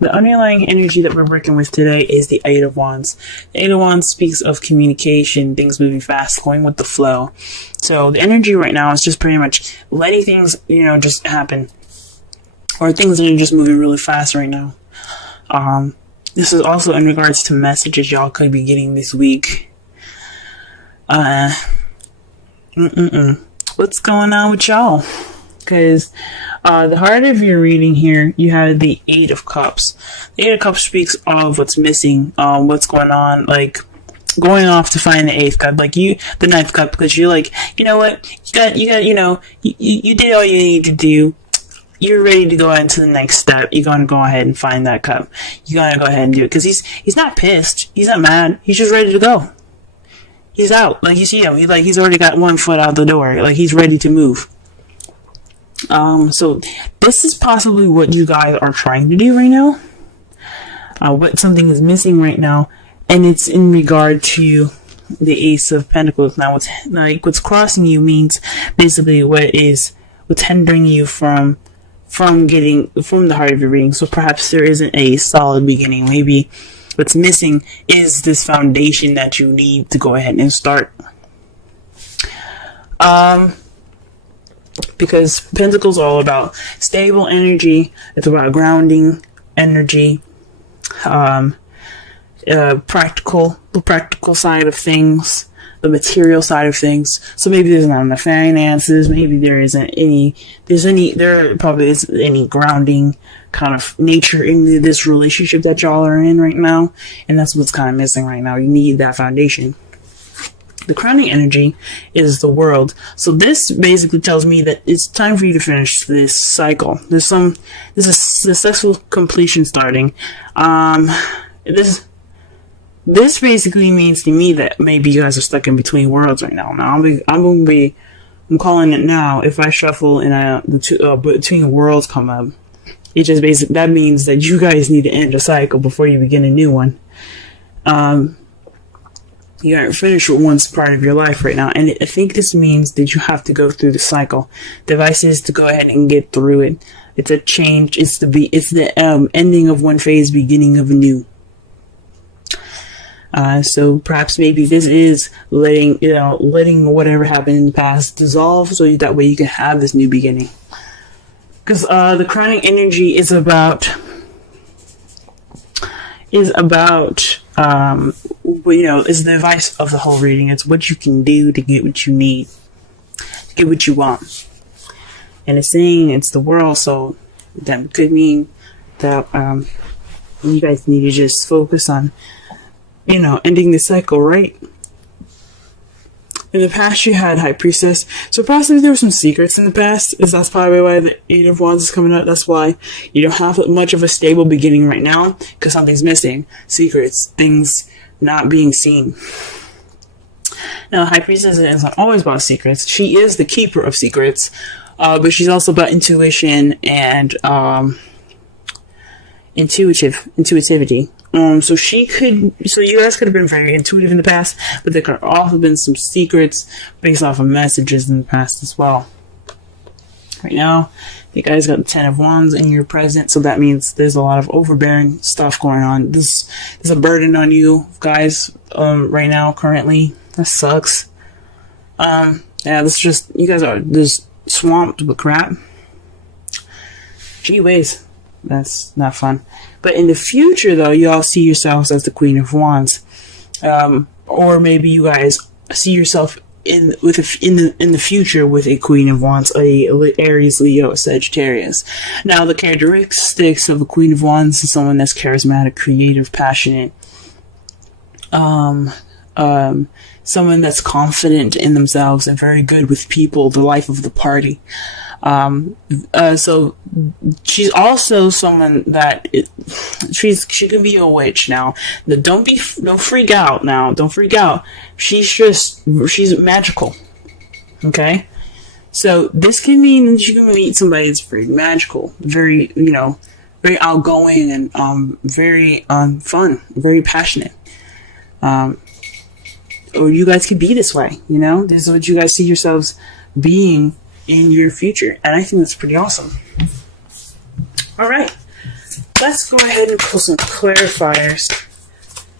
the underlying energy that we're working with today is the Eight of Wands. The Eight of Wands speaks of communication, things moving fast, going with the flow. So the energy right now is just pretty much letting things, just happen. Or things that are just moving really fast right now. This is also in regards to messages y'all could be getting this week. What's going on with y'all? Because the heart of your reading here, you have the Eight of Cups. The Eight of Cups speaks of what's missing, what's going on, like going off to find the Eighth Cup, the Ninth Cup, because you're like, you know what, you did all you need to do. You're ready to go into the next step. You're going to go ahead and find that cup. You're going to go ahead and do it. Because he's not pissed. He's not mad. He's just ready to go. He's out. Like, you see him. He's already got one foot out the door. Like, he's ready to move. So this is possibly what you guys are trying to do right now. What something is missing right now. And it's in regard to the Ace of Pentacles. Now, what's crossing you means basically what's hindering you from getting from the heart of your reading. So perhaps there isn't a solid beginning. Maybe what's missing is this foundation that you need to go ahead and start. Because Pentacles are all about stable energy. It's about grounding energy. The practical side of things. The material side of things. So maybe there's not enough finances. Maybe there probably isn't any grounding kind of nature in this relationship that y'all are in right now. And that's what's kind of missing right now. You need that foundation. The crowning energy is the World. So this basically tells me that it's time for you to finish this cycle. There's a successful completion starting. This basically means to me that maybe you guys are stuck in between worlds right now. Now I'm calling it now. If I shuffle and between worlds come up, it just basically that means that you guys need to end a cycle before you begin a new one. You aren't finished with one part of your life right now, and I think this means that you have to go through the cycle. The advice is to go ahead and get through it. It's a change. It's the ending of one phase, beginning of a new. So perhaps maybe this is letting whatever happened in the past dissolve, so that way you can have this new beginning. Because the crowning energy is about is the advice of the whole reading. It's what you can do to get what you need, get what you want. And it's saying it's the world, so that could mean that you guys need to just focus on ending the cycle, right? In the past, you had High Priestess. So possibly there were some secrets in the past. That's probably why the Eight of Wands is coming out. That's why you don't have much of a stable beginning right now, because something's missing. Secrets, things not being seen. Now, High Priestess is not always about secrets. She is the keeper of secrets, but she's also about intuition and intuitivity. So you guys could have been very intuitive in the past, but there could have also been some secrets based off of messages in the past as well. Right now, you guys got the Ten of Wands in your present, so that means there's a lot of overbearing stuff going on. There's a burden on you guys, right now, currently. That sucks. You guys are just swamped with crap. Gee whiz. That's not fun. But in the future, though, you all see yourselves as the Queen of Wands, or maybe you guys see yourself in the future with a Queen of Wands, a Aries, Leo, Sagittarius. Now, the characteristics of a Queen of Wands is someone that's charismatic, creative, passionate, someone that's confident in themselves and very good with people, the life of the party. So she's also someone that she can be a witch now. Don't freak out now. Don't freak out. She's magical. Okay? So this can mean that you can meet somebody that's very magical, very, very outgoing and, very, fun, very passionate. Or you guys could be this way, This is what you guys see yourselves being in your future, and I think that's pretty awesome. All right, let's go ahead and pull some clarifiers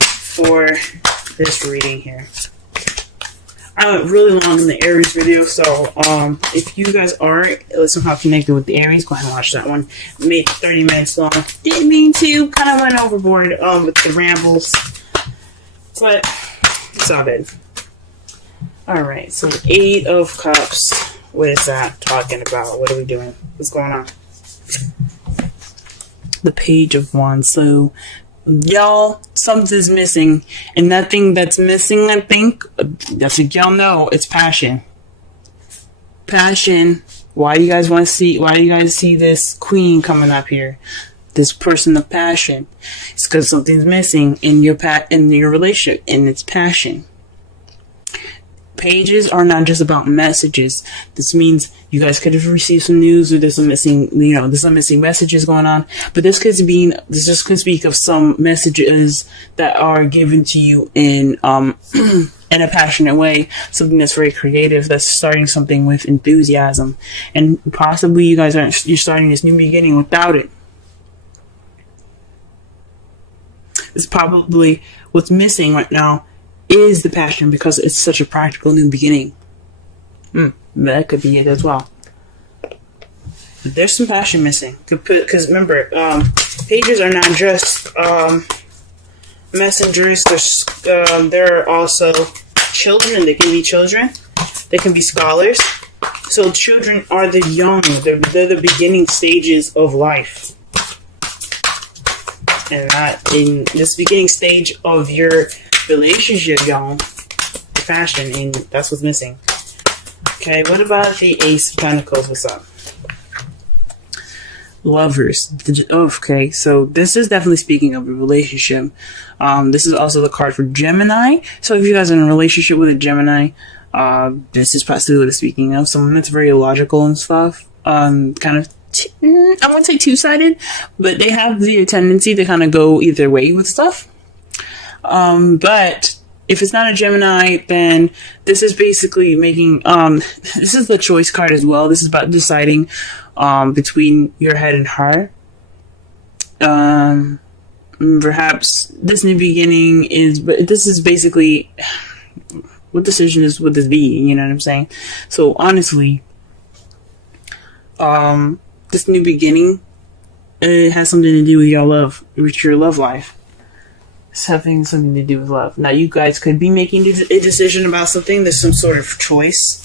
for this reading here. I went really long in the Aries video, so if you guys are somehow connected with the Aries, go ahead and watch that one. Made 30 minutes long. Didn't mean to. Kind of went overboard with the rambles, but it's all good. Alright, so 8 of Cups. What is that talking about? What are we doing? What's going on? The Page of Wands. So, y'all, something's missing. And that thing that's missing, I think, that's what y'all know, it's passion. Passion. Why do you guys see this queen coming up here? This person of passion. It's because something's missing in your relationship, and it's passion. Pages are not just about messages. This means you guys could have received some news, or there's some missing messages going on. But this just could speak of some messages that are given to you in in a passionate way, something that's very creative, that's starting something with enthusiasm, and possibly you're starting this new beginning without it. It's probably what's missing right now is the passion, because it's such a practical new beginning. That could be it as well. But there's some passion missing. Because remember, pages are not just messengers. There are also children. They can be children. They can be scholars. So children are the young. They're the beginning stages of life. And not in this beginning stage of your relationship, y'all. Passion, and that's what's missing. Okay, what about the Ace of Pentacles? What's up? Lovers. Okay, so this is definitely speaking of a relationship. This is also the card for Gemini. So if you guys are in a relationship with a Gemini, this is possibly what it's speaking of. Someone that's very logical and stuff. Kind of, I wouldn't say two-sided, but they have the tendency to kind of go either way with stuff. But if it's not a Gemini, then this is basically making, this is the choice card as well. This is about deciding, between your head and heart. Perhaps this new beginning but this is basically, what decision would this be? You know what I'm saying? So honestly, this new beginning, it has something to do with your love life. It's having something to do with love. Now, you guys could be making a decision about something. There's some sort of choice.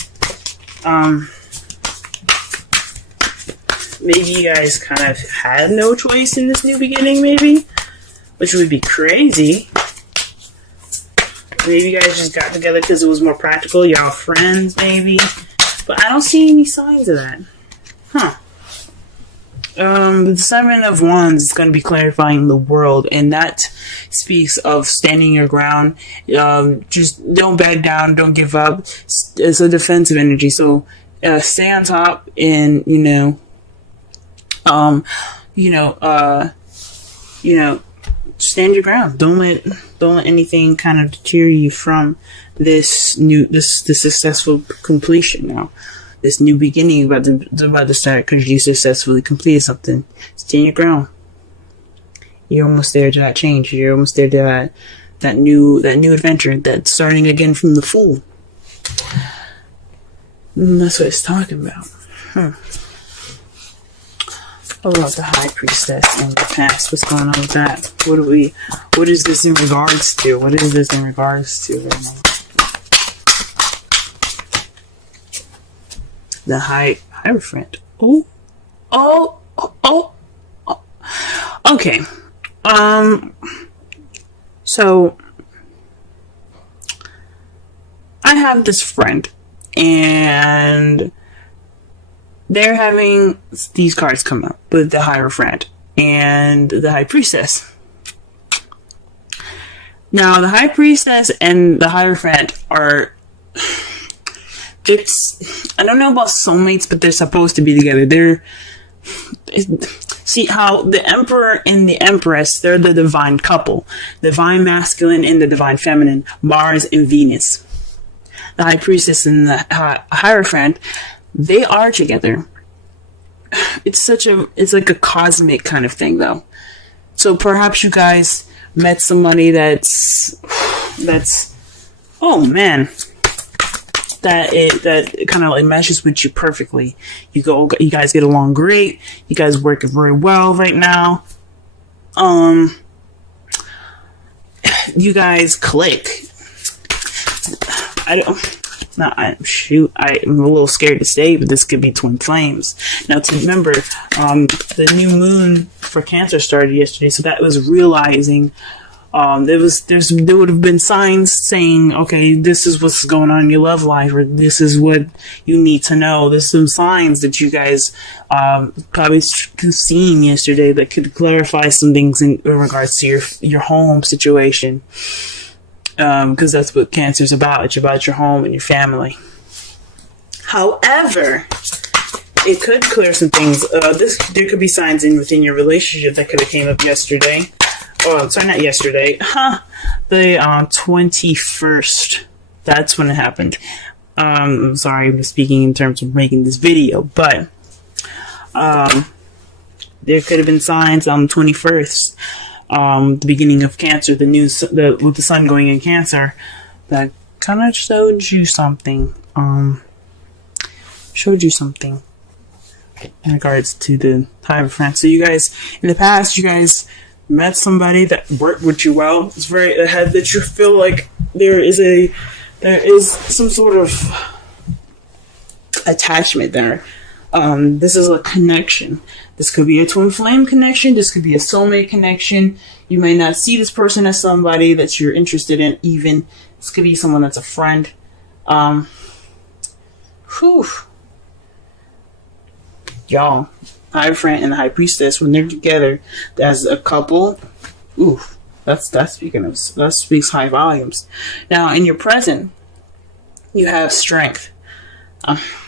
Maybe you guys kind of had no choice in this new beginning, maybe, which would be crazy. Maybe you guys just got together because it was more practical. Y'all friends, maybe. But I don't see any signs of that. Huh. The Seven of Wands is going to be clarifying the world, and that speaks of standing your ground. Just don't back down, don't give up. It's a defensive energy, so stay on top, and stand your ground. Don't let anything kind of deter you from this successful completion now. This new beginning about to start because you successfully completed something. Stand your ground. You're almost there to that change. You're almost there to that new adventure. That's starting again from the Fool. And that's what it's talking about. What about the High Priestess in the past? What's going on with that? What is this in regards to? What is this in regards to right now? The Hierophant. Oh. Okay. So I have this friend, and they're having these cards come up with the Hierophant and the High Priestess. Now, the High Priestess and the Hierophant are... I don't know about soulmates, but they're supposed to be together. See how the Emperor and the Empress, they're the divine couple. Divine masculine and the divine feminine. Mars and Venus. The High Priestess and the Hierophant, they are together. It's like a cosmic kind of thing, though. So perhaps you guys met somebody that's oh man, that kind of like meshes with you perfectly. You guys get along great. You guys work very well right now. You guys click. I'm a little scared to say, but this could be twin flames. Now, to remember, the new moon for Cancer started yesterday, so that was realizing there would have been signs saying, okay, this is what's going on in your love life, or this is what you need to know. There's some signs that you guys probably seen yesterday that could clarify some things in regards to your home situation. Because that's what Cancer's about. It's about your home and your family. However, it could clear some things. There could be signs within your relationship that could have came up yesterday. Oh, sorry, not yesterday. The 21st. That's when it happened. I'm sorry, I'm speaking in terms of making this video, but there could have been signs on the 21st. The beginning of Cancer, with the sun going in Cancer, that kind of showed you something. In regards to the time of France. So you guys, in the past, you guys met somebody that worked with you well. It's very ahead that you feel like there is some sort of attachment there. This is a connection. This could be a twin flame connection. This could be a soulmate connection. You may not see this person as somebody that you're interested in even. This could be someone that's a friend. Y'all, High Friend and the High Priestess, when they're together as a couple, that speaks high volumes. Now, in your present, you have strength.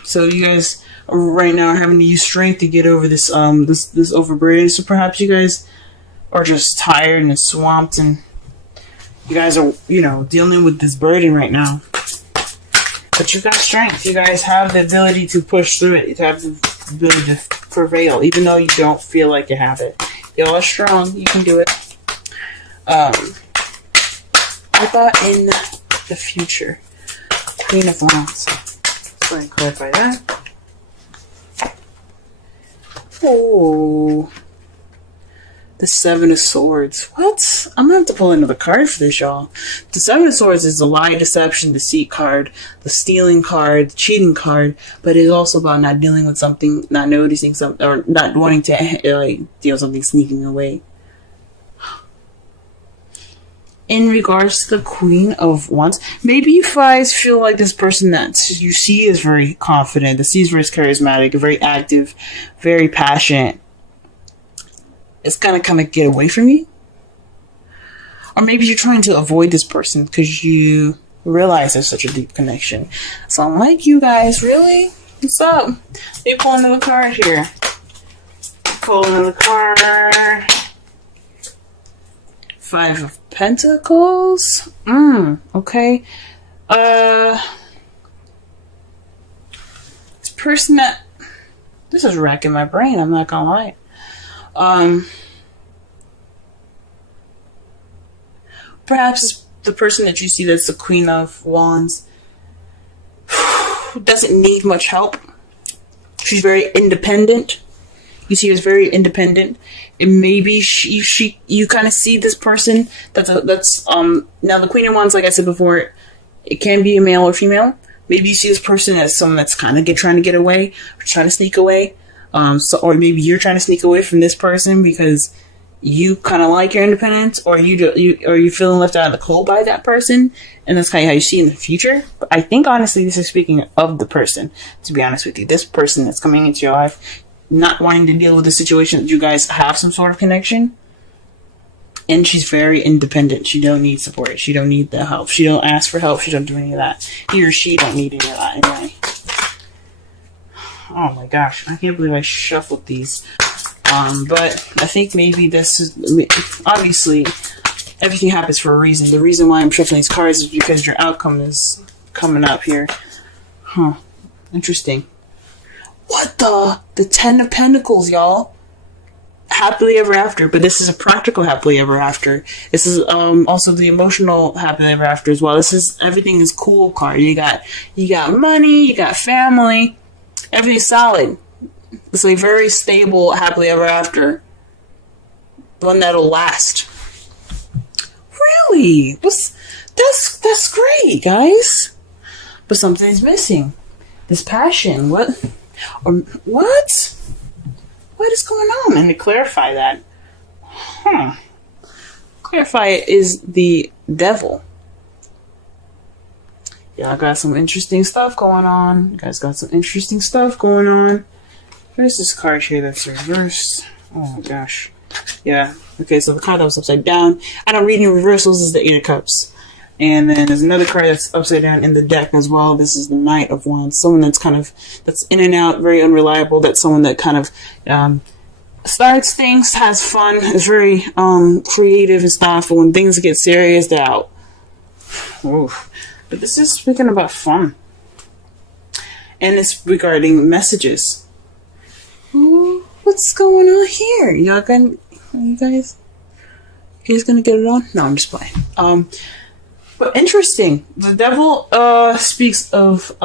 So you guys right now are having to use strength to get over this overburden. So perhaps you guys are just tired and swamped, and you guys are, dealing with this burden right now. But you got strength. You guys have the ability to push through it. You have the ability to prevail, even though you don't feel like you have it. Y'all are strong. You can do it. What about in the future? Queen of Wands. Go ahead and clarify that. Oh, the Seven of Swords. What? I'm gonna have to pull another card for this, y'all. The Seven of Swords is the lie, deception, deceit card, the stealing card, the cheating card, but it's also about not dealing with something, not noticing something, or not wanting to deal with something sneaking away. In regards to the Queen of Wands, maybe you guys feel like this person that you see is very confident, that sees very charismatic, very active, very passionate, it's gonna kind of get away from you. Or maybe you're trying to avoid this person because you realize there's such a deep connection. So I'm like, you guys, really? What's up? Let me pull another card here. Pull another card. Five of Pentacles. Okay. This person that... This is racking my brain, I'm not gonna lie. Perhaps the person that you see that's the Queen of Wands doesn't need much help. She's very independent. You see her as very independent. And maybe you kind of see this person that's now the Queen of Wands, like I said before, it can be a male or female. Maybe you see this person as someone that's kind of trying to get away, or trying to sneak away. Or maybe you're trying to sneak away from this person because you kind of like your independence, or you're feeling left out of the cold by that person, and that's kind of how you see in the future. But I think honestly, this is speaking of the person. To be honest with you, this person that's coming into your life, not wanting to deal with the situation that you guys have some sort of connection, and she's very independent. She don't need support. She don't need the help. She don't ask for help. She don't do any of that. He or she don't need any of that anyway. Oh my gosh, I can't believe I shuffled these. But I think maybe this is... Obviously, everything happens for a reason. The reason why I'm shuffling these cards is because your outcome is coming up here. Interesting. What the? The Ten of Pentacles, y'all. happily ever after, but this is a practical happily ever after. This is also the emotional happily ever after as well. This is everything is cool card. You got money, you got family, everything's solid. It's a very stable happily ever after. One that'll last. Really? That's great, guys. But something's missing. This passion. What? What is going on? And to clarify that, clarify it is the devil. Y'all got some interesting stuff going on. You guys got some interesting stuff going on. There's this card here that's reversed. Oh my gosh. Yeah. Okay, so the card that was upside down. I don't read any reversals is the Eight of Cups. And then there's another card that's upside down in the deck as well. This is the Knight of Wands. Someone that's in and out, very unreliable. That's someone that kind of starts things, has fun, is very creative and stuff. But when things get serious, they're out. Oof. But this is speaking about fun. And it's regarding messages. Ooh, what's going on here? You guys gonna get it on? No, I'm just playing. But interesting. The devil speaks of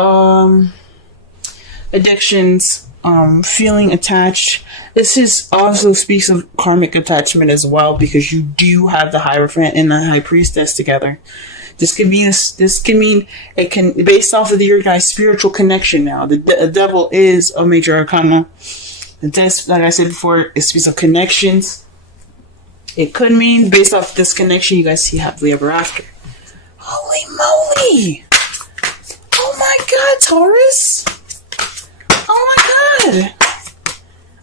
addictions, feeling attached. This also speaks of karmic attachment as well, because you do have the Hierophant and the High Priestess together. This can mean it can, based off of your guys' spiritual connection now. The devil is a major arcana. Like I said before, it speaks of connections. It could mean, based off this connection, you guys see happily ever after. Holy moly! Oh my god, Taurus! Oh my god!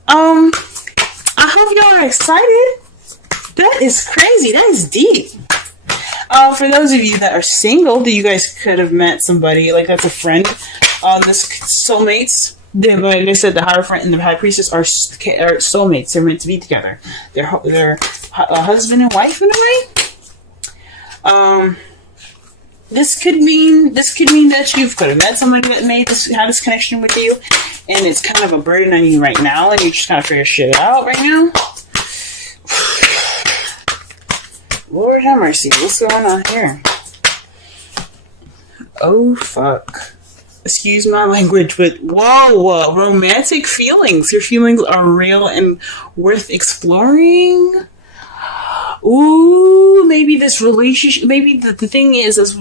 I hope y'all are excited. That is crazy. That is deep. For those of you that are single, that you guys could have met somebody, like that's a friend. This soulmates. Like I said, the Hierophant and the High Priestess are soulmates. They're meant to be together. They're husband and wife in a way. This could mean that you could have met somebody that had this connection with you, and it's kind of a burden on you right now, and you just kind of figure shit out right now. Lord have mercy, what's going on here? Oh fuck. Excuse my language, but whoa, romantic feelings. Your feelings are real and worth exploring. Ooh, maybe this relationship, maybe the thing is, it's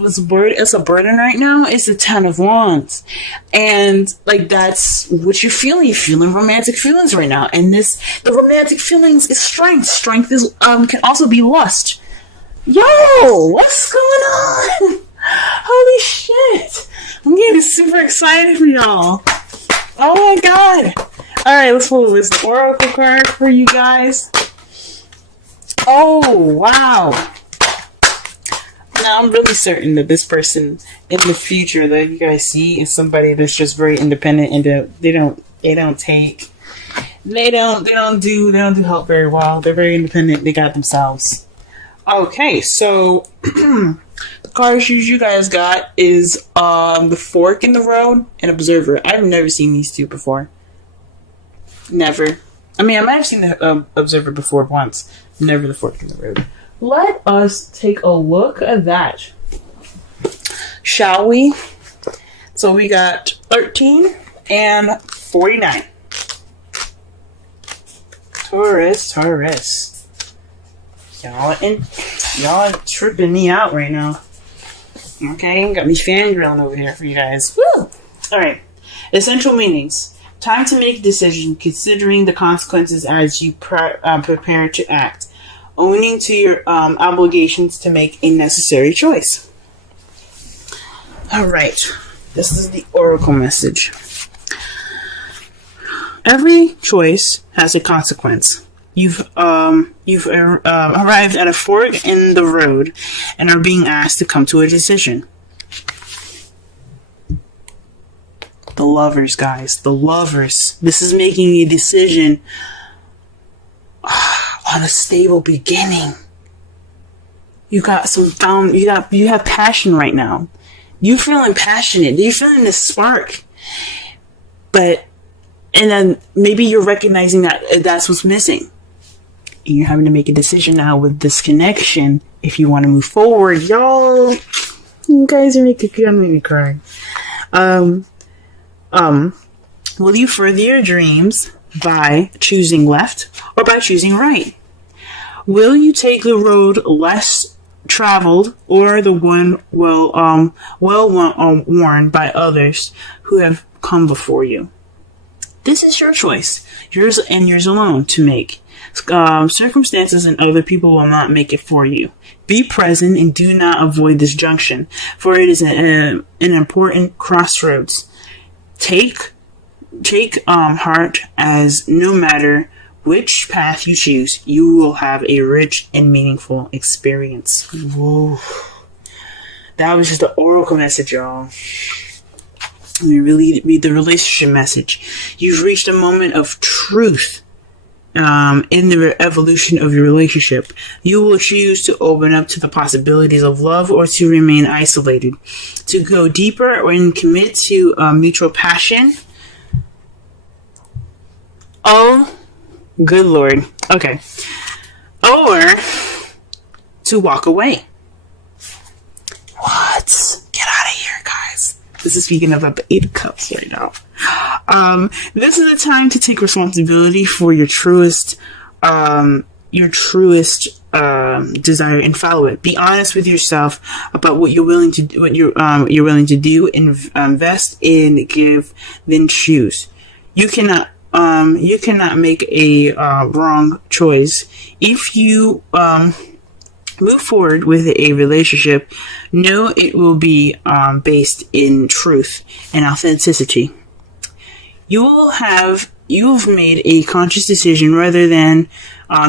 a burden right now, is the Ten of Wands. And, like, that's what you're feeling. You're feeling romantic feelings right now. And the romantic feelings is strength. Strength is, can also be lust. Yo, what's going on? Holy shit. I'm getting super excited for y'all. Oh my god. Alright, let's pull this oracle card for you guys. Oh, wow. Now, I'm really certain that this person in the future that you guys see is somebody that's just very independent, and they don't do help very well. They're very independent. They got themselves. Okay, so the cards you guys got is the Fork in the Road and Observer. I've never seen these two before. Never. I mean, I might have seen the Observer before once. Never the Fork in the Road. Let us take a look at that, shall we? So we got 13 and 49. Taurus. Y'all tripping me out right now. Okay, got me fangirling over here for you guys. Woo! Alright. Essential meanings. Time to make a decision, considering the consequences as you prepare to act. Owning to your obligations to make a necessary choice. Alright. This is the oracle message. Every choice has a consequence. You've arrived at a fork in the road and are being asked to come to a decision. The Lovers, guys. The Lovers. This is making a decision on a stable beginning. You got you have passion right now. You're feeling passionate. You're feeling this spark. And then maybe you're recognizing that that's what's missing. and you're having to make a decision now with this connection if you want to move forward. Y'all, you guys are making me cry. Will you further your dreams by choosing left or by choosing right? Will you take the road less traveled or the one worn by others who have come before you? This is your choice, yours and yours alone to make. Circumstances and other people will not make it for you. Be present and do not avoid this junction, for it is an important crossroads. Take heart, as no matter which path you choose, you will have a rich and meaningful experience. Whoa. That was just the oracle message, y'all. Let me really read the relationship message. You've reached a moment of truth in the evolution of your relationship. You will choose to open up to the possibilities of love or to remain isolated, to go deeper and commit to mutual passion. Oh, good Lord. Okay. Or to walk away. What? Get out of here, guys. This is speaking of the 8 of Cups right now. This is the time to take responsibility for your truest desire and follow it. Be honest with yourself about what you're willing to do, you're willing to do, invest in, give, then choose. You cannot make a wrong choice. If you move forward with a relationship, know it will be based in truth and authenticity. You've made a conscious decision rather than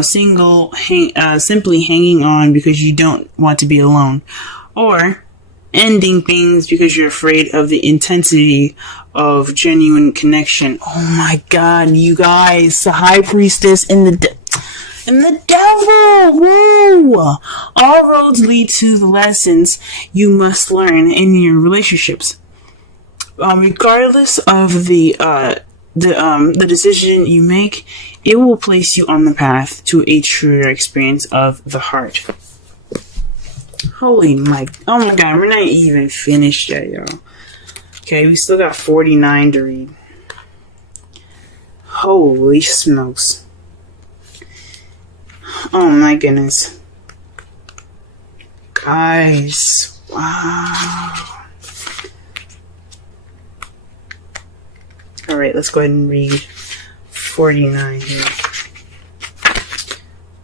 simply hanging on because you don't want to be alone, or ending things because you're afraid of the intensity of genuine connection. Oh my God, you guys, the High Priestess and the devil. Whoa! All roads lead to the lessons you must learn in your relationships. Regardless of the decision you make, it will place you on the path to a truer experience of the heart. Oh my God, we're not even finished yet, y'all. Okay, we still got 49 to read. Holy smokes. Oh my goodness. Guys, wow. Alright, let's go ahead and read 49 here.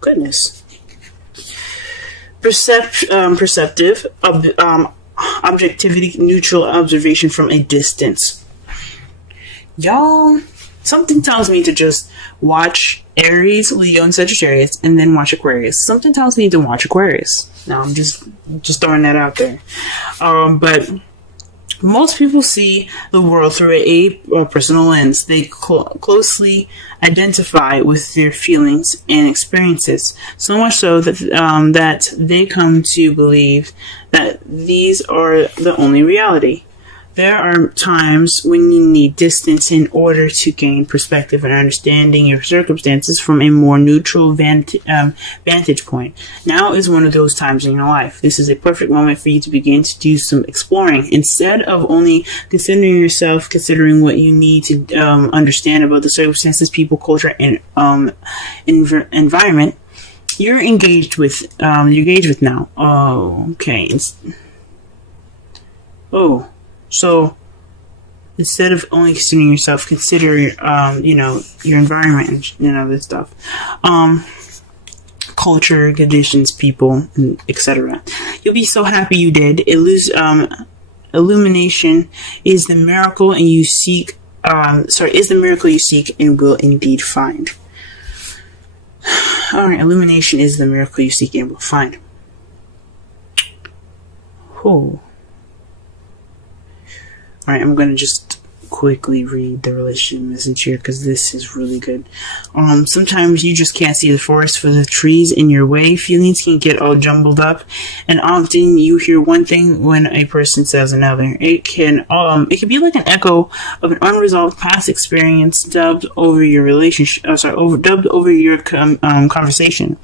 Goodness. Perceptive, objectivity, neutral observation from a distance. Y'all, something tells me to just watch Aries, Leo, and Sagittarius, and then watch Aquarius. Something tells me to watch Aquarius. Now, I'm just throwing that out there. But most people see the world through a personal lens. They closely identify with their feelings and experiences, so much so that that they come to believe that these are the only reality. There are times when you need distance in order to gain perspective and understanding your circumstances from a more neutral vantage point. Now is one of those times in your life. This is a perfect moment for you to begin to do some exploring. Instead of only considering yourself, considering what you need to understand about the circumstances, people, culture, and environment you're engaged with now. Oh, okay. So instead of only considering yourself, consider your environment and this stuff, culture, conditions, people, etc. You'll be so happy you did. Illumination is the miracle, and you seek. Is the miracle you seek and will indeed find. All right, illumination is the miracle you seek and will find. Oh. Alright, I'm going to just quickly read the relationship message here because this is really good. Sometimes you just can't see the forest for the trees in your way. Feelings can get all jumbled up, and often you hear one thing when a person says another. It can be like an echo of an unresolved past experience dubbed over your relationship. Dubbed over your conversation.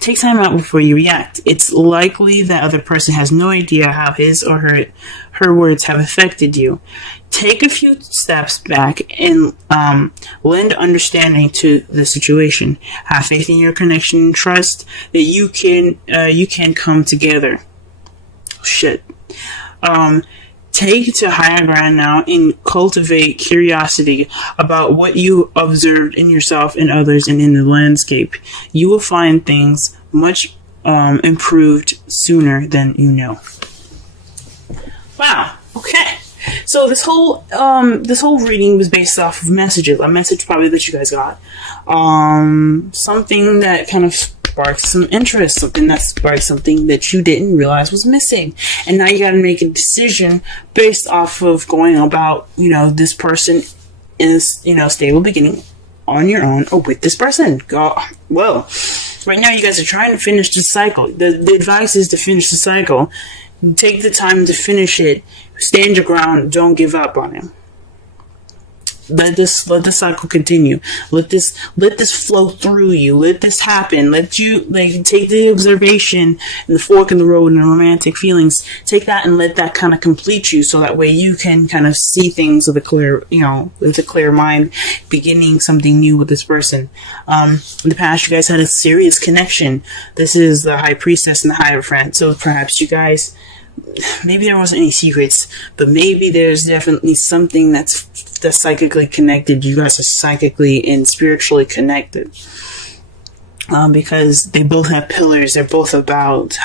Take time out before you react. It's likely that other person has no idea how his or her words have affected you. Take a few steps back and lend understanding to the situation. Have faith in your connection and trust that you can come together. Shit. Take to higher ground now and cultivate curiosity about what you observed in yourself and others and in the landscape. You will find things much improved sooner than you know. Wow. Okay. So this whole reading was based off of messages. A message probably that you guys got. Something that kind of sparked some interest, something that sparked something that you didn't realize was missing. And now you got to make a decision based off of going about, this person is, stable beginning on your own or with this person. Well, right now you guys are trying to finish the cycle. The advice is to finish the cycle. Take the time to finish it. Stand your ground. Don't give up on him. Let the cycle continue. Let this flow through you. Let this happen. Let you take the observation and the fork in the road and the romantic feelings. Take that and let that kind of complete you, so that way you can kind of see things with a clear mind, beginning something new with this person. In the past, you guys had a serious connection. This is the High Priestess and the Hierophant. So perhaps you guys, maybe there wasn't any secrets, but maybe there's definitely something that's psychically connected. You guys are psychically and spiritually connected, because they both have pillars. They're both about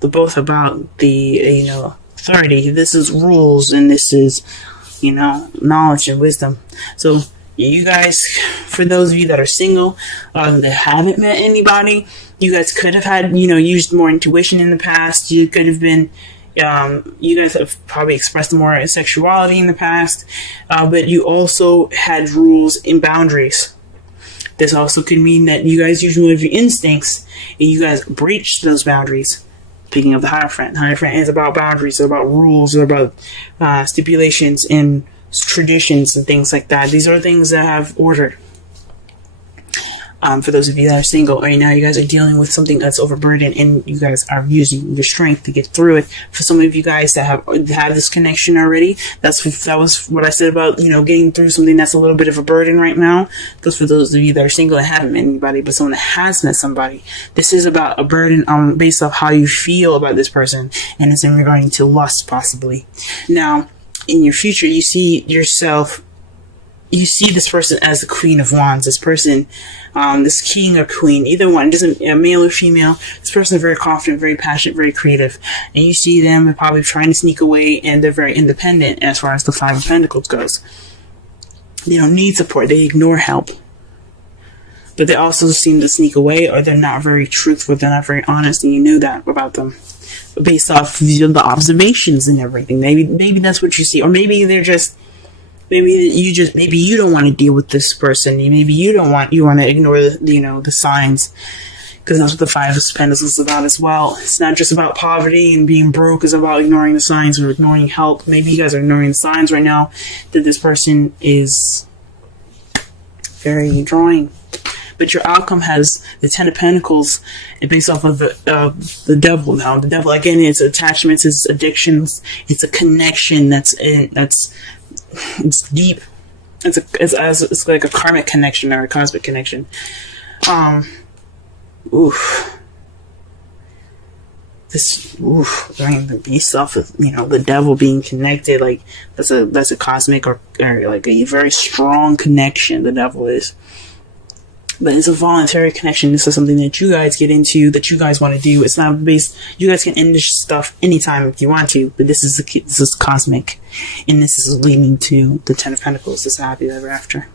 the authority. This is rules, and this is knowledge and wisdom. So you guys, for those of you that are single, that haven't met anybody, you guys could have had, used more intuition in the past. You could have been, you guys have probably expressed more sexuality in the past, but you also had rules and boundaries. This also could mean that you guys usually have your instincts and you guys breach those boundaries. Speaking of the Hierophant, is about boundaries, it's about rules, it's about stipulations and traditions and things like that. These are things that have order. For those of you that are single right now, you guys are dealing with something that's overburdened, and you guys are using the strength to get through it. For some of you guys that have this connection already, that was what I said about getting through something that's a little bit of a burden right now. Because for those of you that are single and haven't met anybody, but someone that has met somebody, this is about a burden based off how you feel about this person, and it's in regarding to lust possibly. Now, in your future, you see this person as the Queen of Wands. This person, this king or queen, either one, doesn't male or female. This person is very confident, very passionate, very creative, and you see them probably trying to sneak away, and they're very independent as far as the Five of Pentacles goes. They don't need support. They ignore help, but they also seem to sneak away, or they're not very truthful. They're not very honest, and you know that about them based off the observations and everything. Maybe that's what you see, or maybe they're just. Maybe you don't want to deal with this person. Maybe you want to ignore the signs, because that's what the Five of Pentacles is about as well. It's not just about poverty and being broke. It's about ignoring the signs or ignoring help. Maybe you guys are ignoring the signs right now that this person is very drawing. But your outcome has the Ten of Pentacles, and based off of the Devil. Now, the Devil again, it's attachments, it's addictions, it's a connection it's deep. It's like a karmic connection or a cosmic connection. Based off of the Devil being connected, like that's a cosmic or like a very strong connection. The Devil is. But it's a voluntary connection. This is something that you guys get into, that you guys want to do. It's not based. You guys can end this stuff anytime if you want to. But this is cosmic, and this is leading to the Ten of Pentacles. This happy ever after.